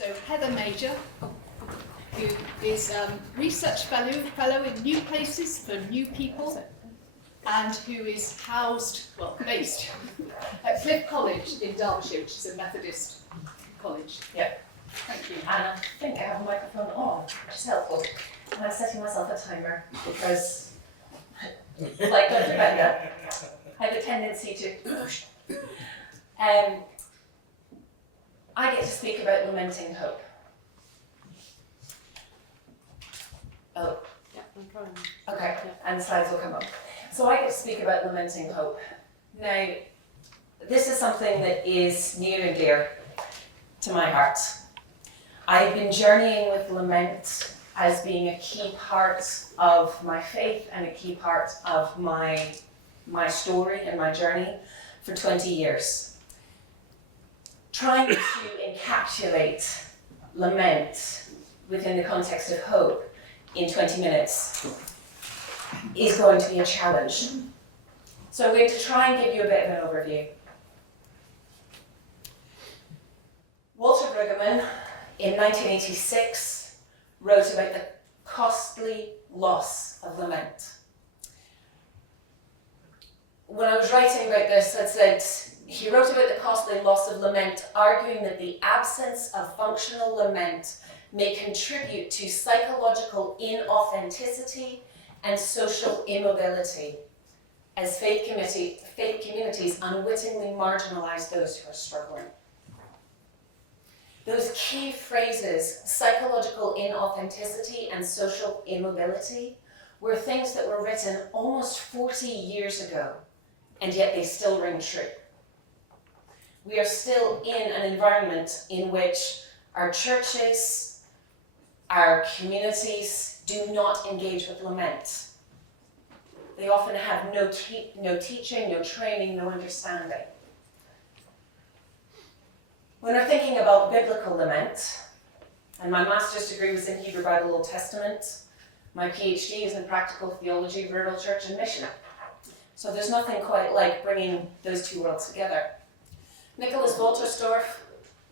So Heather Major, who is research fellow in New Places for New People, and who is based at Cliff College in Derbyshire, which is a Methodist college. Yeah. Thank you. And I think I have a microphone on, which is helpful. And I'm setting myself a timer because, like Dr. Bender, I have a tendency to. I get to speak about lamenting hope. Oh. Yeah, I'm trying. Okay, and the slides will come up. So I get to speak about lamenting hope. Now, this is something that is near and dear to my heart. I've been journeying with lament as being a key part of my faith and a key part of my story and my journey for 20 years. Trying to encapsulate lament within the context of hope in 20 minutes is going to be a challenge. So I'm going to try and give you a bit of an overview. Walter Brueggemann, in 1986, wrote about the costly loss of lament. When I was writing about this, I said, he wrote about the costly loss of lament, arguing that the absence of functional lament may contribute to psychological inauthenticity and social immobility, as faith communities unwittingly marginalize those who are struggling. Those key phrases, psychological inauthenticity and social immobility, were things that were written almost 40 years ago, and yet they still ring true. We are still in an environment in which our churches, our communities do not engage with lament. They often have no teaching, no training, no understanding. When we're thinking about biblical lament, and my master's degree was in Hebrew Bible Old Testament, my PhD is in practical theology, rural church and mission. So there's nothing quite like bringing those two worlds together. Nicholas Wolterstorff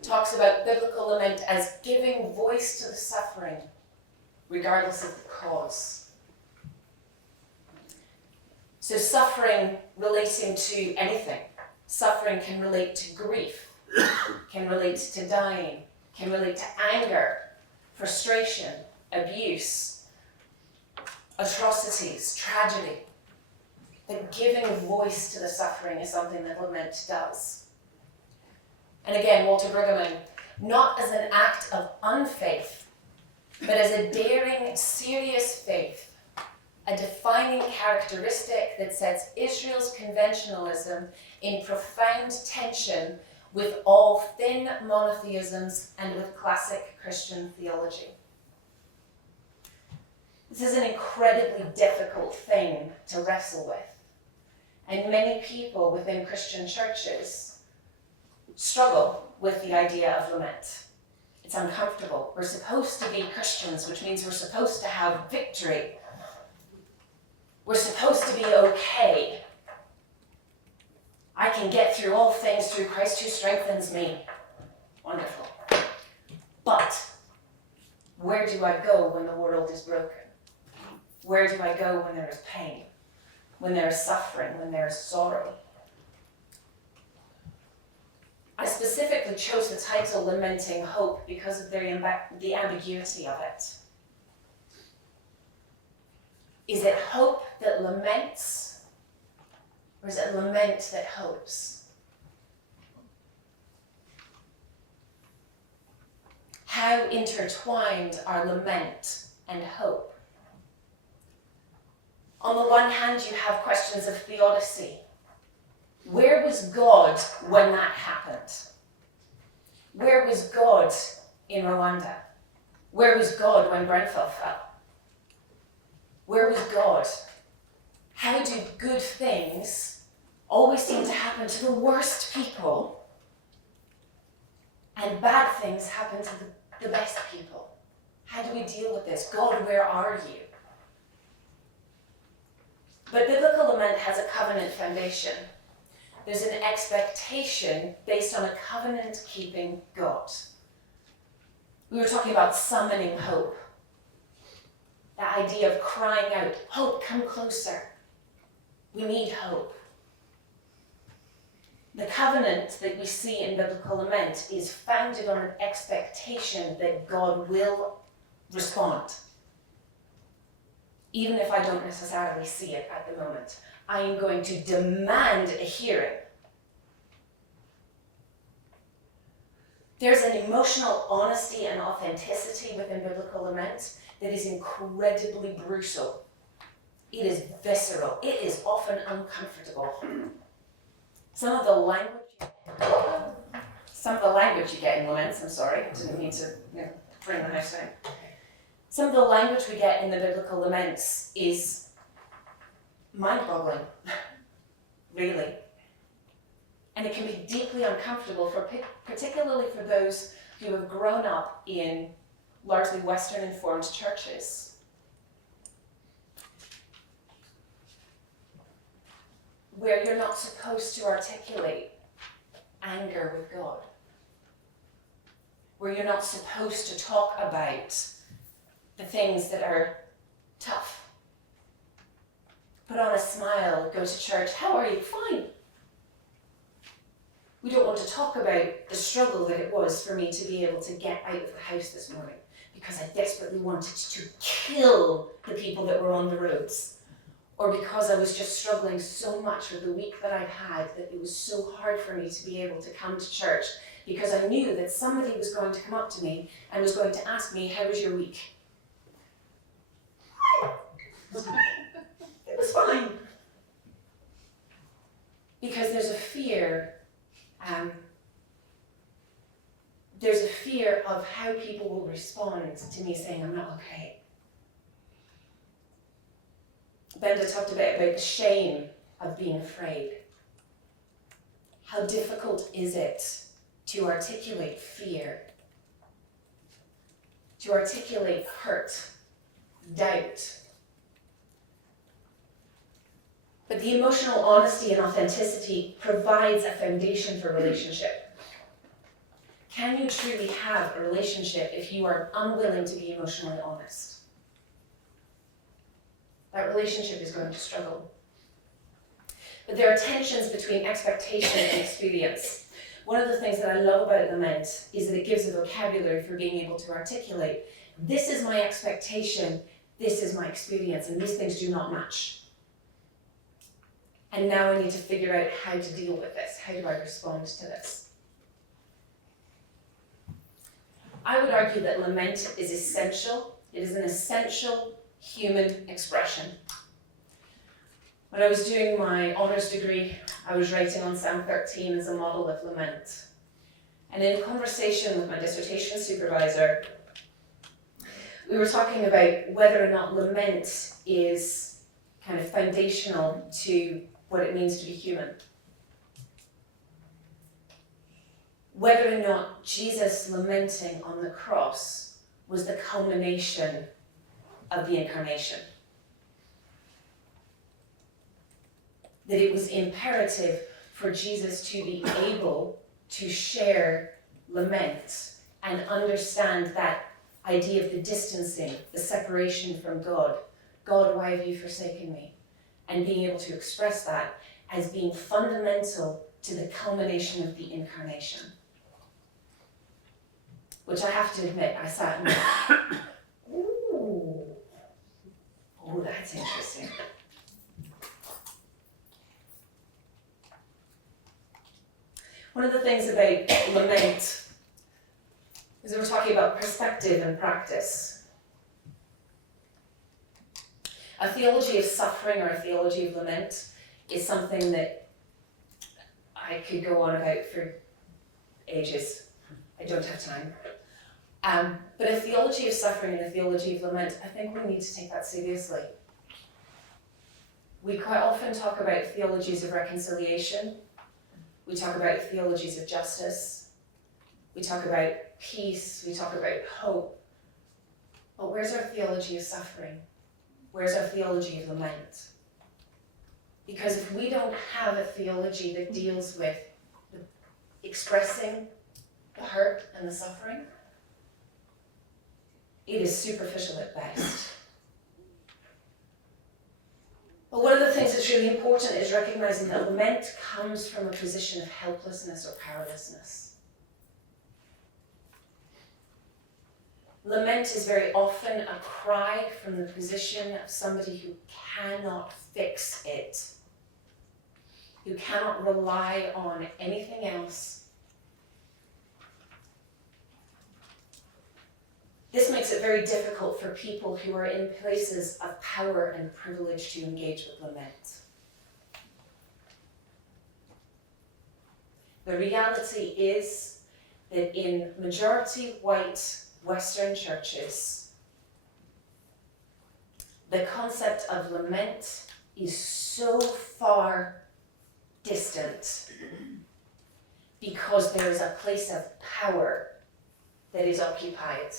talks about biblical lament as giving voice to the suffering, regardless of the cause. So suffering relating to anything. Suffering can relate to grief, can relate to dying, can relate to anger, frustration, abuse, atrocities, tragedy. But giving voice to the suffering is something that lament does. And again, Walter Brueggemann, not as an act of unfaith, but as a daring, serious faith, a defining characteristic that sets Israel's conventionalism in profound tension with all thin monotheisms and with classic Christian theology. This is an incredibly difficult thing to wrestle with, and many people within Christian churches struggle with the idea of lament. It's uncomfortable. We're supposed to be Christians, which means we're supposed to have victory. We're supposed to be okay. I can get through all things through Christ who strengthens me. Wonderful. But where do I go when the world is broken? Where do I go when there is pain? When there is suffering? When there is sorrow? I specifically chose the title Lamenting Hope because of the ambiguity of it. Is it hope that laments, or is it lament that hopes? How intertwined are lament and hope? On the one hand, you have questions of theodicy. Where was God when that happened? Where was God in Rwanda? Where was God when Grenfell fell? Where was God? How do good things always seem to happen to the worst people, and bad things happen to the best people? How do we deal with this? God, where are you? But biblical lament has a covenant foundation. There's an expectation based on a covenant-keeping God. We were talking about summoning hope. That idea of crying out, hope, come closer. We need hope. The covenant that we see in biblical lament is founded on an expectation that God will respond. Even if I don't necessarily see it at the moment, I am going to demand a hearing. There's an emotional honesty and authenticity within biblical lament that is incredibly brutal. It is visceral. It is often uncomfortable. Some of the language you get in laments, I'm sorry, I didn't mean to bring the house down. Some of the language we get in the biblical laments is mind-boggling, really. And it can be deeply uncomfortable, particularly for those who have grown up in largely Western-informed churches. Where you're not supposed to articulate anger with God. Where you're not supposed to talk about the things that are tough. Put on a smile, go to church. How are you? Fine. We don't want to talk about the struggle that it was for me to be able to get out of the house this morning because I desperately wanted to kill the people that were on the roads, or because I was just struggling so much with the week that I've had that it was so hard for me to be able to come to church because I knew that somebody was going to come up to me and was going to ask me, how was your week? It was fine. Because there's a fear of how people will respond to me saying I'm not okay. Benda talked a bit about the shame of being afraid. How difficult is it to articulate fear, to articulate hurt, doubt? But the emotional honesty and authenticity provides a foundation for relationship. Can you truly have a relationship if you are unwilling to be emotionally honest? That relationship is going to struggle. But there are tensions between expectation and experience. One of the things that I love about lament is that it gives a vocabulary for being able to articulate, this is my expectation, this is my experience, and these things do not match. And now I need to figure out how to deal with this. How do I respond to this? I would argue that lament is essential. It is an essential human expression. When I was doing my honours degree, I was writing on Psalm 13 as a model of lament. And in a conversation with my dissertation supervisor, we were talking about whether or not lament is kind of foundational to what it means to be human. Whether or not Jesus lamenting on the cross was the culmination of the incarnation. That it was imperative for Jesus to be able to share lament and understand that idea of the distancing, the separation from God. God, why have you forsaken me? And being able to express that as being fundamental to the culmination of the incarnation. Which I have to admit, I sat and went, ooh, oh, that's interesting. One of the things about lament is that we're talking about perspective and practice. A theology of suffering or a theology of lament is something that I could go on about for ages. I don't have time. But a theology of suffering and a theology of lament, I think we need to take that seriously. We quite often talk about theologies of reconciliation. We talk about theologies of justice. We talk about peace. We talk about hope. But where's our theology of suffering? Where's our theology of lament? Because if we don't have a theology that deals with expressing the hurt and the suffering, it is superficial at best. But one of the things that's really important is recognizing that lament comes from a position of helplessness or powerlessness. Lament is very often a cry from the position of somebody who cannot fix it, who cannot rely on anything else. This makes it very difficult for people who are in places of power and privilege to engage with lament. The reality is that in majority white Western churches, the concept of lament is so far distant because there is a place of power that is occupied.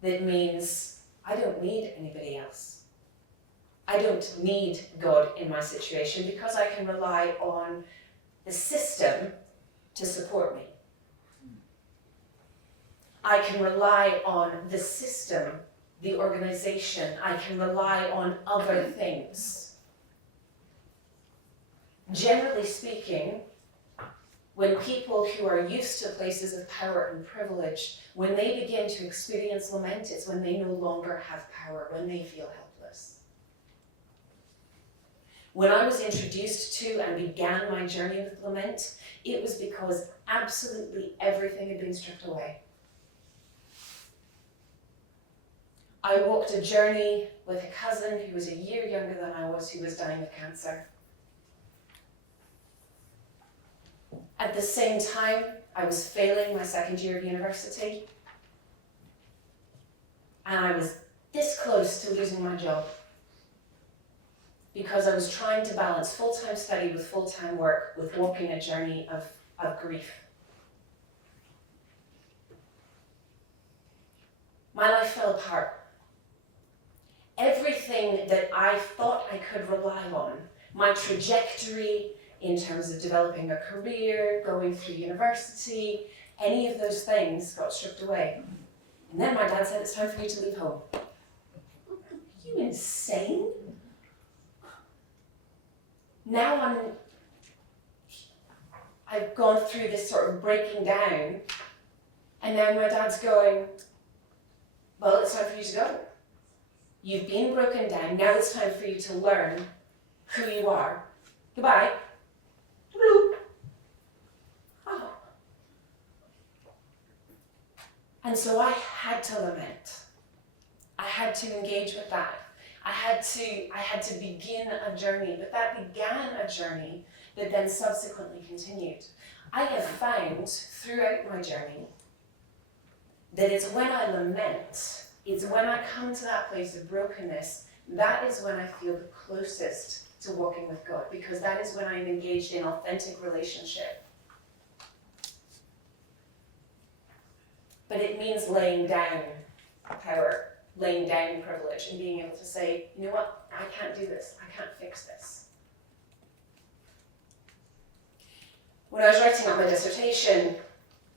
That means I don't need anybody else. I don't need God in my situation because I can rely on the system to support me. I can rely on the system, the organization. I can rely on other things. Generally speaking, when people who are used to places of power and privilege, when they begin to experience lament, it's when they no longer have power, when they feel helpless. When I was introduced to and began my journey with lament, it was because absolutely everything had been stripped away. I walked a journey with a cousin who was a year younger than I was, who was dying of cancer. At the same time, I was failing my second year of university, and I was this close to losing my job because I was trying to balance full-time study with full-time work, with walking a journey of grief. My life fell apart. Everything that I thought I could rely on, my trajectory in terms of developing a career, going through university, any of those things got stripped away. And then my dad said, it's time for you to leave home. Are you insane? Now I've gone through this sort of breaking down, and now my dad's going, well, it's time for you to go. You've been broken down, now it's time for you to learn who you are. Goodbye. Oh. And so I had to lament. I had to engage with that. I had to begin a journey, but that began a journey that then subsequently continued. I have found throughout my journey that it's when I lament, it's when I come to that place of brokenness, that is when I feel the closest to walking with God, because that is when I'm engaged in authentic relationship. But it means laying down power, laying down privilege, and being able to say, you know what, I can't do this, I can't fix this. When I was writing up my dissertation,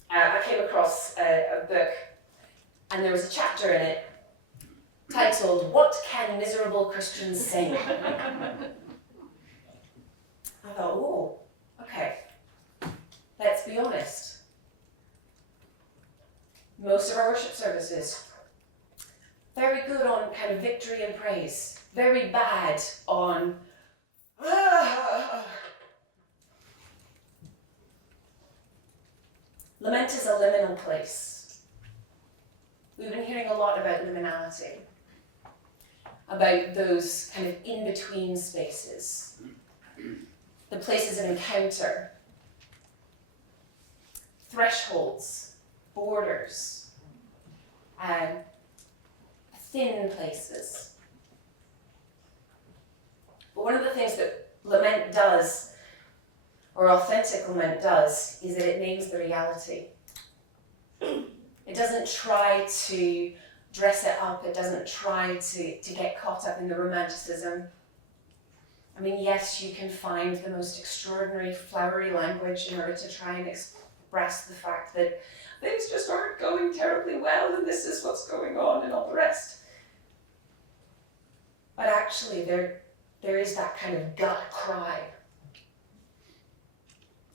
I came across a book, and there was a chapter in it titled, What Can Miserable Christians Say? I thought, oh, okay, let's be honest. Most of our worship services, very good on kind of victory and praise, very bad on Lament is a liminal place. We've been hearing a lot about liminality, about those kind of in-between spaces, the places of encounter, thresholds, borders, thin places. But one of the things that lament does, or authentic lament does, is that it names the reality. It doesn't try to dress it up, it doesn't try to get caught up in the romanticism. I mean, yes, you can find the most extraordinary flowery language in order to try and express the fact that things just aren't going terribly well and this is what's going on and all the rest. But actually there is that kind of gut cry.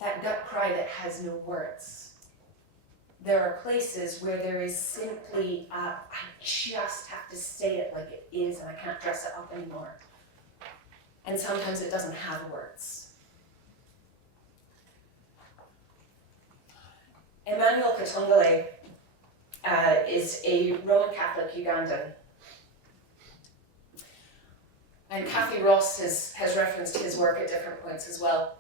That gut cry that has no words. There are places where there is simply, I just have to say it like it is and I can't dress it up anymore. And sometimes it doesn't have words. Emmanuel Katongole is a Roman Catholic Ugandan. And Kathy Ross has referenced his work at different points as well.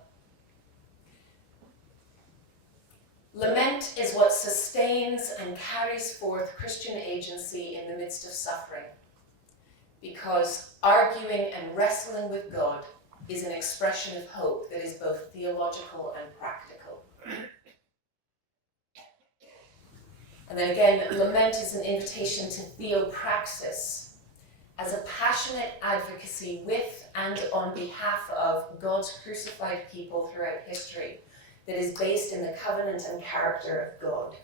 Lament is what sustains and carries forth Christian agency in the midst of suffering, because arguing and wrestling with God is an expression of hope that is both theological and practical. And then again, lament is an invitation to theopraxis, as a passionate advocacy with and on behalf of God's crucified people throughout history that is based in the covenant and character of God.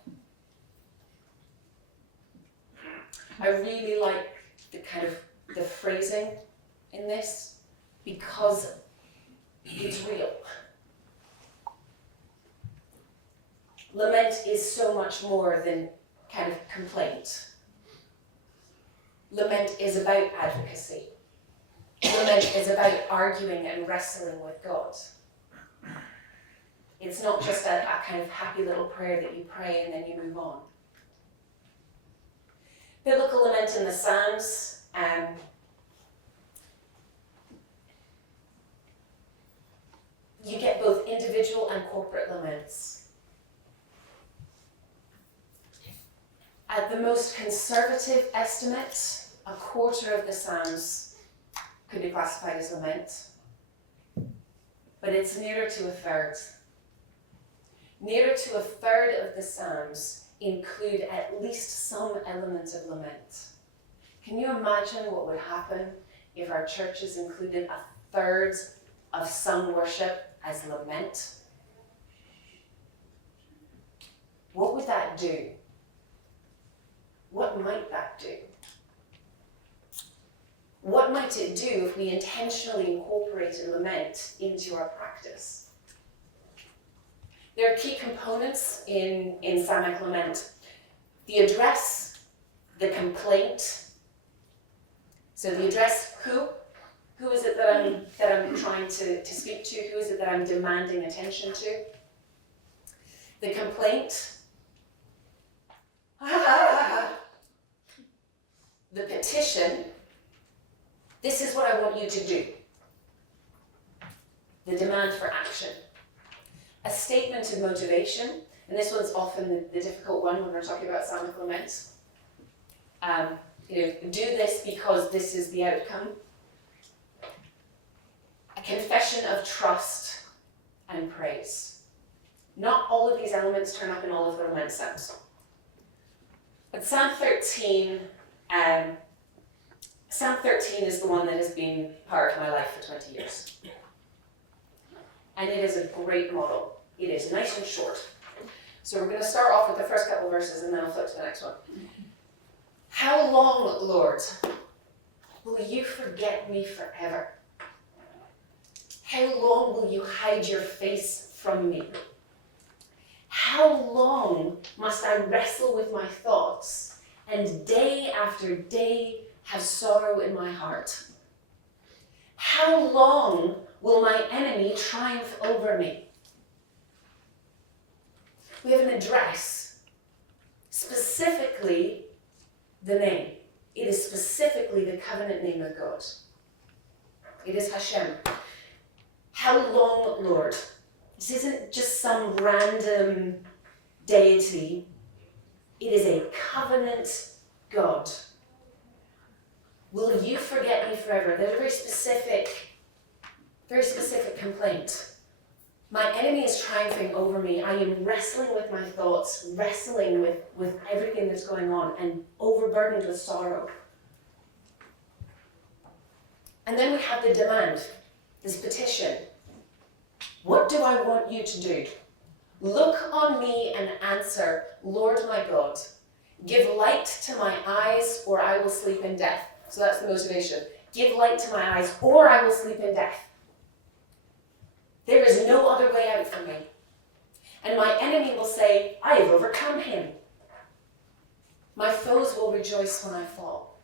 I really like the phrasing in this because it's real. Lament is so much more than kind of complaint. Lament is about advocacy. Lament is about arguing and wrestling with God. It's not just a kind of happy little prayer that you pray and then you move on. Biblical lament in the Psalms, you get both individual and corporate laments. At the most conservative estimate, a quarter of the Psalms could be classified as lament, but it's nearer to a third. Nearer to a third of the Psalms include at least some element of lament. Can you imagine what would happen if our churches included a third of sung worship as lament? What would that do? What might that do? What might it do if we intentionally incorporated lament into our practice? There are key components in psalmic lament. The address, the complaint. So the address, who is it that I'm trying to speak to? Who is it that I'm demanding attention to? The complaint. The petition. This is what I want you to do. The demand for action. A statement of motivation, and this one's often the difficult one when we're talking about psalmic laments. Do this because this is the outcome. A confession of trust and praise. Not all of these elements turn up in all of the lament psalms. But Psalm 13 is the one that has been part of my life for 20 years. And it is a great model. It is nice and short. So we're going to start off with the first couple of verses and then I'll flip to the next one. How long, Lord, will you forget me forever? How long will you hide your face from me? How long must I wrestle with my thoughts and day after day have sorrow in my heart? How long will my enemy triumph over me? We have an address, specifically the name. It is specifically the covenant name of God. It is Hashem. How long, Lord? This isn't just some random deity. It is a covenant God. Will you forget me forever? There's a very specific complaint. My enemy is triumphing over me. I am wrestling with my thoughts, wrestling with everything that's going on, and overburdened with sorrow. And then we have the demand, this petition. What do I want you to do? Look on me and answer, Lord my God. Give light to my eyes, or I will sleep in death. So that's the motivation. Give light to my eyes, or I will sleep in death. There is no other way out for me. And my enemy will say, I have overcome him. My foes will rejoice when I fall.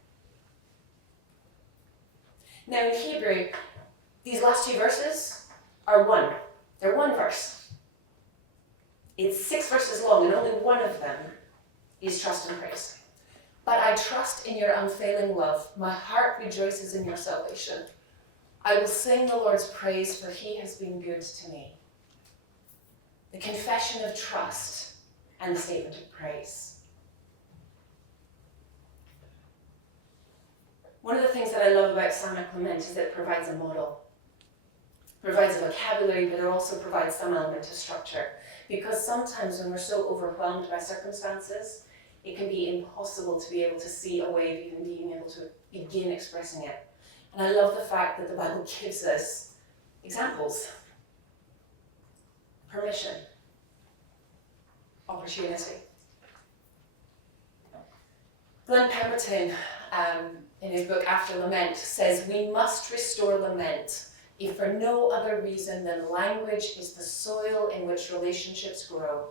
Now in Hebrew, these last two verses are one. They're one verse. It's 6 verses long, and only one of them is trust and praise. But I trust in your unfailing love. My heart rejoices in your salvation. I will sing the Lord's praise, for he has been good to me. The confession of trust and the statement of praise. One of the things that I love about Psalmic Lament is that it provides a model. It provides a vocabulary, but it also provides some element of structure. Because sometimes when we're so overwhelmed by circumstances, it can be impossible to be able to see a way of even being able to begin expressing it. And I love the fact that the Bible gives us examples, permission, opportunity. Glenn Pemberton, in his book After Lament, says, we must restore lament if for no other reason than language is the soil in which relationships grow.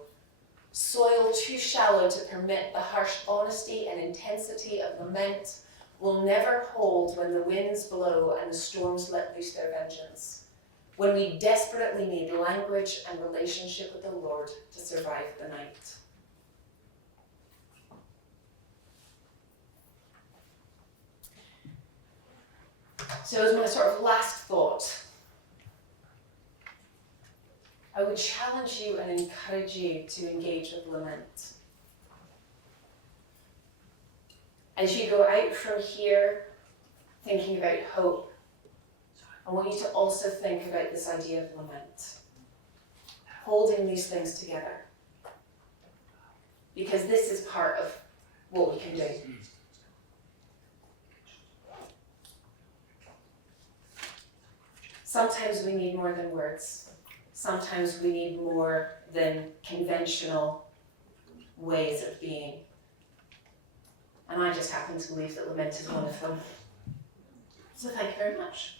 Soil too shallow to permit the harsh honesty and intensity of lament will never hold when the winds blow and the storms let loose their vengeance. When we desperately need language and relationship with the Lord to survive the night. So as my sort of last thought, I would challenge you and encourage you to engage with lament. As you go out from here, thinking about hope, I want you to also think about this idea of lament. Holding these things together. Because this is part of what we can do. Sometimes we need more than words. Sometimes we need more than conventional ways of being. And I just happen to believe that lament is one of them. So thank you very much.